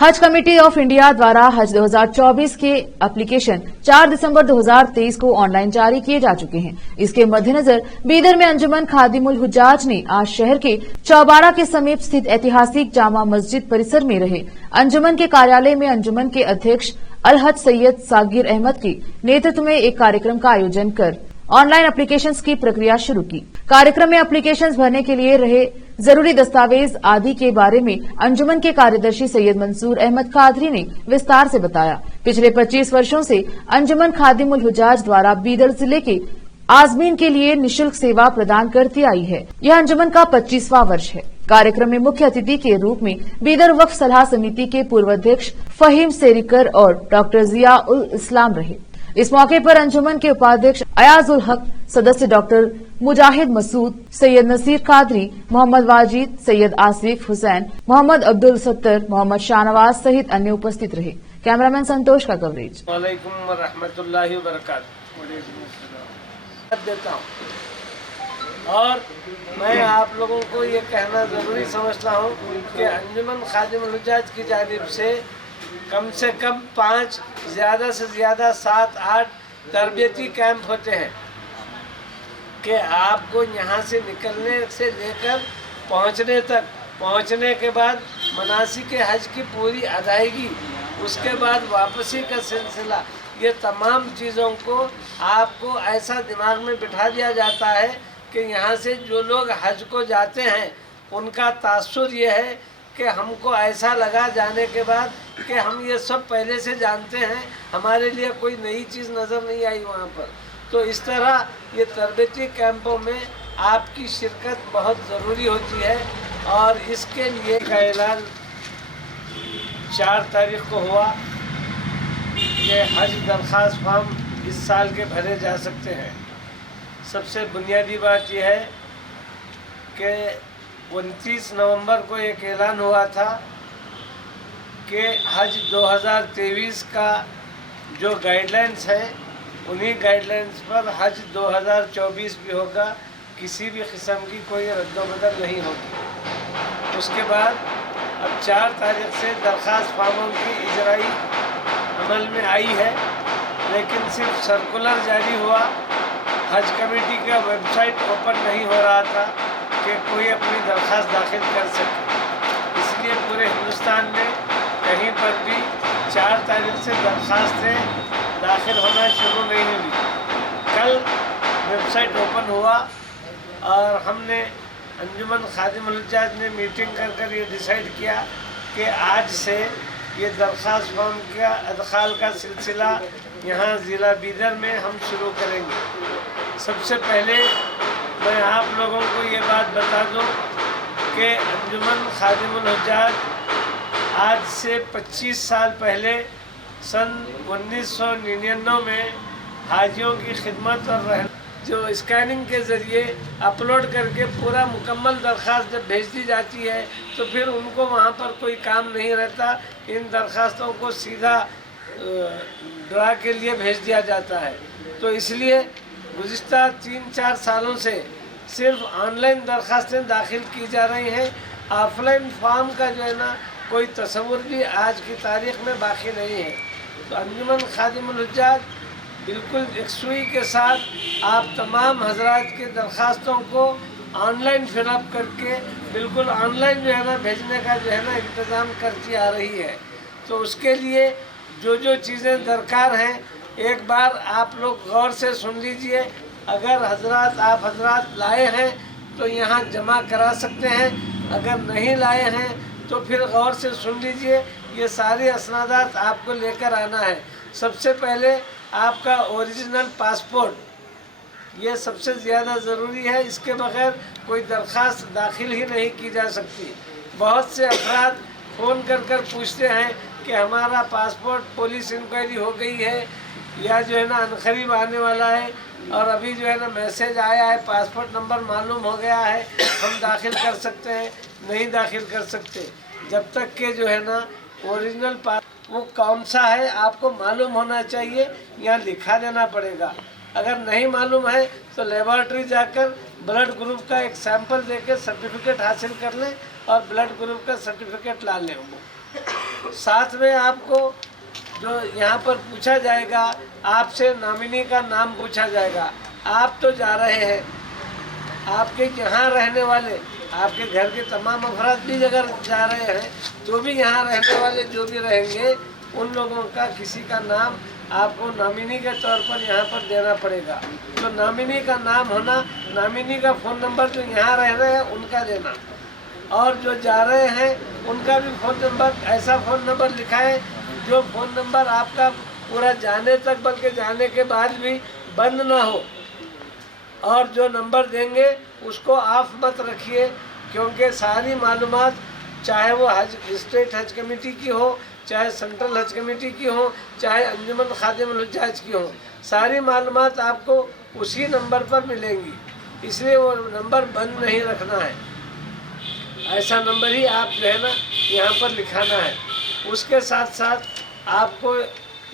हज committee of India द्वारा हज 2024 के एप्लीकेशन 4 दिसंबर 2023 को ऑनलाइन जारी किए जा चुके हैं। इसके मद्देनजर बीदर में अंजुमन खादिमुल हुज्जाज ने आज शहर के चौबारा के समीप स्थित ऐतिहासिक जामा मस्जिद परिसर में रहे अंजुमन के कार्यालय में अंजुमन के अध्यक्ष अलहज सैयद सागिर अहमद के नेतृत्व में एक कार्यक्रम का आयोजन कर ऑनलाइन एप्लीकेशंस की प्रक्रिया शुरू की। कार्यक्रम में एप्लीकेशंस भरने के लिए रहे जरूरी दस्तावेज आदि के बारे में अंजुमन के कार्यदर्शी सैयद मंसूर अहमद कादरी ने विस्तार से बताया। पिछले 25 वर्षों से अंजुमन खादिमुल हुज्जाज द्वारा बीदर जिले के आजमीन के लिए निशुल्क सेवा प्रदान करती आई है। यह अंजुमन का 25वां वर्ष है। कार्यक्रम में मुख्य अतिथि के रूप में बीदर वक्फ सलाह समिति के पूर्व अध्यक्ष फहीम सेरिकर और डॉक्टर जिया उल इस्लाम रहे। इस मौके पर अंजुमन के उपाध्यक्ष अयाज उल हक, सदस्य डॉक्टर मुजाहिद मसूद, सैयद नसीर कादरी, मोहम्मद वाजिद, सैयद आसिफ हुसैन, मोहम्मद अब्दुल सत्तर, मोहम्मद शाहनवाज सहित अन्य उपस्थित रहे। कैमरामैन संतोष का कवरेज। वालेकुम व रहमतुल्लाहि व बरकातहू। देता हूँ और मैं आप लोगों को ये कहना ज़रूरी समझता हूँ कि अंजुमन खादिमुल हुज्जाज की जानिब से कम 5 ज़्यादा से ज़्यादा 7-8 तरबियती कैंप होते हैं कि आपको यहाँ से निकलने से लेकर पहुँचने तक, पहुँचने के बाद मनासिक हज की पूरी अदायगी, उसके बाद वापसी का सिलसिला, ये तमाम चीज़ों को आपको ऐसा दिमाग में बिठा दिया जाता है कि यहाँ से जो लोग हज को जाते हैं उनका तासुर ये है कि हमको ऐसा लगा जाने के बाद कि हम ये सब पहले से जानते हैं, हमारे लिए कोई नई चीज़ नज़र नहीं आई वहाँ पर। तो इस तरह ये तरबियती कैंपों में आपकी शिरकत बहुत ज़रूरी होती है और इसके लिए का ऐलान 4 तारीख को हुआ कि हज दरख्वास्त फॉर्म इस साल के भरे जा सकते हैं। सबसे बुनियादी बात यह है कि 29 नवंबर को एक ऐलान हुआ था कि हज 2023 का जो गाइडलाइंस है उन्हीं गाइडलाइंस पर हज 2024 भी होगा, किसी भी किस्म की कोई रद्दोबदल नहीं होगी। उसके बाद अब 4 तारीख से दरख्वास्त फार्मों की इजराई अमल में आई है, लेकिन सिर्फ सर्कुलर जारी हुआ, हज कमेटी का वेबसाइट ओपन नहीं हो रहा था कि कोई अपनी दरख्वास्त दाखिल कर सके। इसलिए पूरे हिंदुस्तान में कहीं पर भी 4 तारीख से दरख्वास्तें दाखिल होना शुरू नहीं हुई। कल वेबसाइट ओपन हुआ और हमने अंजुमन खादिमुल हुज्जाज ने मीटिंग कर ये डिसाइड किया कि आज से ये दरख्वास्त फॉर्म का अदखाल का सिलसिला यहाँ ज़िला बीदर में हम शुरू करेंगे। सबसे पहले मैं आप लोगों को ये बात बता दूं कि अंजुमन खादिमुल हुज्जाज आज से 25 साल पहले सन 1999 में हाजियों की खिदमत और जो स्कैनिंग के ज़रिए अपलोड करके पूरा मुकम्मल दरख्वास्त जब भेज दी जाती है तो फिर उनको वहाँ पर कोई काम नहीं रहता, इन दरख्वास्तों को सीधा ड्रा के लिए भेज दिया जाता है। तो इसलिए गुज़िश्ता 3-4 सालों से सिर्फ ऑनलाइन दरख्वास्तें दाखिल की जा रही हैं। ऑफलाइन फॉर्म का जो है ना कोई तस्वुर भी आज की तारीख़ में बाकी नहीं है। तो अंजुमन खादिमुल हुज्जाज बिल्कुल यकसुई के साथ आप तमाम हजरात के दरख्वास्तों को ऑनलाइन फिलअप करके बिल्कुल ऑनलाइन जो है ना भेजने का जो है ना इंतज़ाम करती आ रही है। तो उसके लिए जो जो चीज़ें दरकार हैं एक बार आप लोग गौर से सुन लीजिए। अगर आप हजरात लाए हैं तो यहाँ जमा करा सकते हैं, अगर नहीं लाए हैं तो फिर गौर से सुन लीजिए। ये सारे असनादात आपको लेकर आना है। सबसे पहले आपका ओरिजिनल पासपोर्ट, ये सबसे ज़्यादा ज़रूरी है, इसके बगैर कोई दरख्वास्त दाखिल ही नहीं की जा सकती। बहुत से अफराद फ़ोन कर पूछते हैं कि हमारा पासपोर्ट पुलिस इंक्वायरी हो गई है या जो है ना अनकरीब आने वाला है और अभी जो है ना मैसेज आया है, पासपोर्ट नंबर मालूम हो गया है, हम दाखिल कर सकते हैं, नहीं दाखिल कर सकते। जब तक के जो है ना ओरिजिनल वो कौन सा है आपको मालूम होना चाहिए, यहाँ लिखा देना पड़ेगा। अगर नहीं मालूम है तो लेबॉर्ट्री जाकर ब्लड ग्रुप का एक सैंपल देकर सर्टिफिकेट हासिल कर लें और ब्लड ग्रुप का सर्टिफिकेट ला लें। साथ में आपको जो यहाँ पर पूछा जाएगा, आपसे नॉमिनी का नाम पूछा जाएगा। आप तो जा रहे हैं, आपके यहाँ रहने वाले, आपके घर के तमाम अफराद भी अगर जा रहे हैं तो भी यहाँ रहने वाले जो भी रहेंगे उन लोगों का किसी का नाम आपको नॉमिनी के तौर पर यहाँ पर देना पड़ेगा। तो नॉमिनी का नाम होना, नॉमिनी का फ़ोन नंबर जो यहाँ रह रहे हैं उनका देना, और जो जा रहे हैं उनका भी फ़ोन नंबर, ऐसा फ़ोन नंबर लिखा है जो फ़ोन नंबर आपका पूरा जाने तक बल्कि जाने के बाद भी बंद ना हो। और जो नंबर देंगे उसको ऑफ मत रखिए, क्योंकि सारी मालूमात, चाहे वो स्टेट हज कमेटी की हो, चाहे सेंट्रल हज कमेटी की हो, चाहे अंजुमन खादिमुल हुज्जाज की हो, सारी मालूमात आपको उसी नंबर पर मिलेंगी। इसलिए वो नंबर बंद नहीं रखना है, ऐसा नंबर ही आप जो है ना यहाँ पर लिखाना है। उसके साथ साथ आपको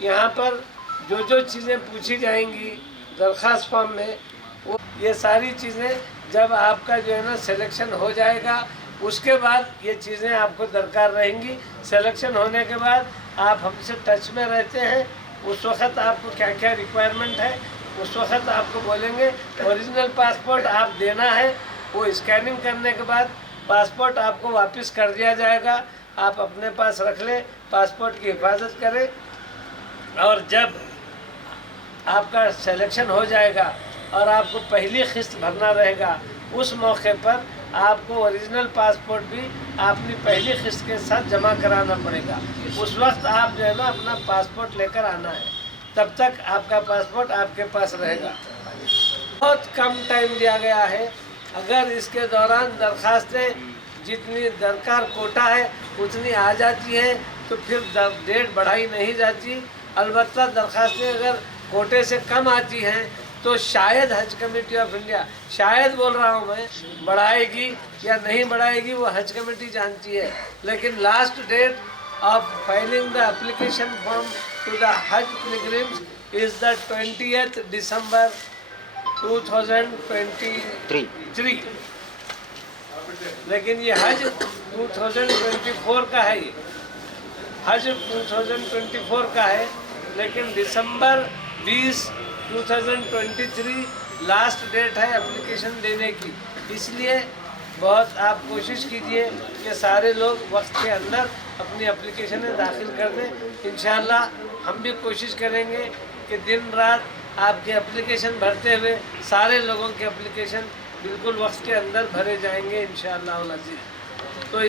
यहाँ पर जो जो चीज़ें पूछी जाएंगी दरख्वास्त फॉर्म में, वो ये सारी चीज़ें जब आपका जो है ना सिलेक्शन हो जाएगा उसके बाद ये चीज़ें आपको दरकार रहेंगी। सिलेक्शन होने के बाद आप हमसे टच में रहते हैं, उस वक़्त आपको क्या क्या रिक्वायरमेंट है उस वक़्त आपको बोलेंगे। ओरिजिनल पासपोर्ट आप देना है, वो स्कैनिंग करने के बाद पासपोर्ट आपको वापस कर दिया जाएगा। आप अपने पास रख लें, पासपोर्ट की हिफाजत करें, और जब आपका सिलेक्शन हो जाएगा और आपको पहली किस्त भरना रहेगा, उस मौके पर आपको ओरिजिनल पासपोर्ट भी अपनी पहली किस्त के साथ जमा कराना पड़ेगा। उस वक्त आप जो है ना अपना पासपोर्ट लेकर आना है, तब तक आपका पासपोर्ट आपके पास रहेगा। बहुत कम टाइम दिया गया है, अगर इसके दौरान दरखास्तें जितनी दरकार कोटा है उतनी आ जाती हैं तो फिर डेट बढ़ाई नहीं जाती। अलबत्ता दरखास्तें अगर कोटे से कम आती हैं तो शायद हज कमेटी ऑफ इंडिया, शायद बोल रहा हूँ मैं, बढ़ाएगी या नहीं बढ़ाएगी वो हज कमेटी जानती है। लेकिन last date of filing the application form to the हज pilgrims is the 20th December 2023। लेकिन ये हज 2024 का है, ये हज 2024 का है, लेकिन दिसंबर 20 2023 लास्ट डेट है एप्लीकेशन देने की। इसलिए बहुत आप कोशिश कीजिए कि सारे लोग वक्त के अंदर अपनी एप्लीकेशनें दाखिल कर दें। इंशाअल्लाह हम भी कोशिश करेंगे कि दिन रात आपके एप्लीकेशन भरते हुए सारे लोगों के एप्लीकेशन बिल्कुल वक्त के अंदर भरे जाएंगे इंशाअल्लाह अज़ीज़।